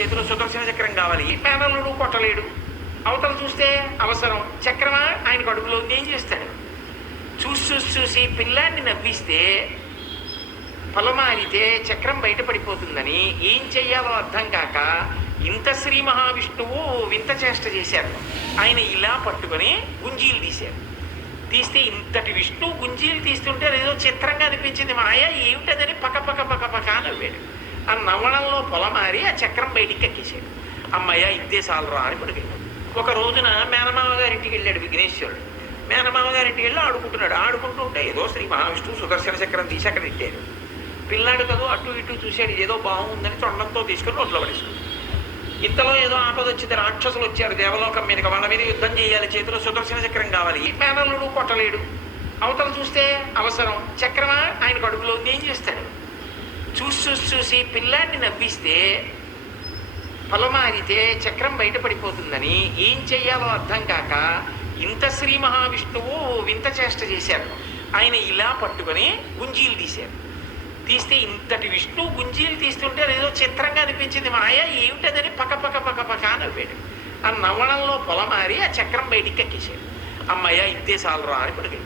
చేతిలో సుదర్శన చక్రం కావాలి. మేనల్లుడు కొట్టలేడు. అవతల చూస్తే అవసరం చక్రమా ఆయనకు అడుగులో ఏం చేస్తాడు? చూసి చూసి చూసి పిల్లాన్ని నవ్విస్తే పొలమారితే చక్రం బయటపడిపోతుందని ఏం చెయ్యాలో అర్థం కాక ఇంత శ్రీ మహావిష్ణువు వింత చేష్ట చేశారు. ఆయన ఇలా పట్టుకొని గుంజీలు తీశారు. తీస్తే ఇంతటి విష్ణు గుంజీలు తీస్తుంటే ఏదో చిత్రంగా అనిపించింది. మాయ ఏమిటదని పక్క పక్క పక్క పక్క నవ్వాడు. ఆ నవ్వడంలో పొలమారి ఆ చక్రం బయటికి ఎక్కేసాడు. అమ్మయ్య ఇద్దే సాలరా అని పడిపోయాడు. ఒక రోజున మేనమామ గారింటికి వెళ్ళాడు విఘ్నేశ్వరుడు. మేనమామ గారింటికి వెళ్ళి ఆడుకుంటున్నాడు. ఆడుకుంటుంటే ఏదో శ్రీ మహావిష్ణువు సుదర్శన చక్రం తీసి అక్కడ పెట్టాడు. పిల్లాడు కదా అటు ఇటు చూశాడు. ఏదో బాగుందని తొండంతో తీసుకొని నోట్లో పడేసుకున్నాడు. ఇంతలో ఏదో ఆపద వచ్చింది. రాక్షసులు వచ్చారు దేవలోకం మీదకి. వాళ్ళ మీద యుద్ధం చేయాలి. చేతిలో సుదర్శన చక్రం కావాలి. మేనల్లుడు కొట్టలేడు. అవతల చూస్తే అవసరం చక్రమా ఆయనకు అడుగులో ఏం చేస్తాడు? చూసి చూసి చూసి పిల్లాన్ని నవ్విస్తే పొలమారితే చక్రం బయటపడిపోతుందని ఏం చెయ్యాలో అర్థం కాక ఇంత శ్రీ మహావిష్ణువు వింత చేష్ట చేశారు. ఆయన ఇలా పట్టుకొని గుంజీలు తీశారు. తీస్తే ఇంతటి విష్ణువు గుంజీలు తీస్తుంటే ఏదో చిత్రంగా అనిపించింది. మాయ ఏమిటదని పక్క పక్క పక్క పక్క నవ్వాడు. ఆ నవ్వడంలో పొలమారి ఆ చక్రం బయటికి ఎక్కేసాడు. అమ్మయ్య ఇద్దే సాలరా అని పడిపోయాడు.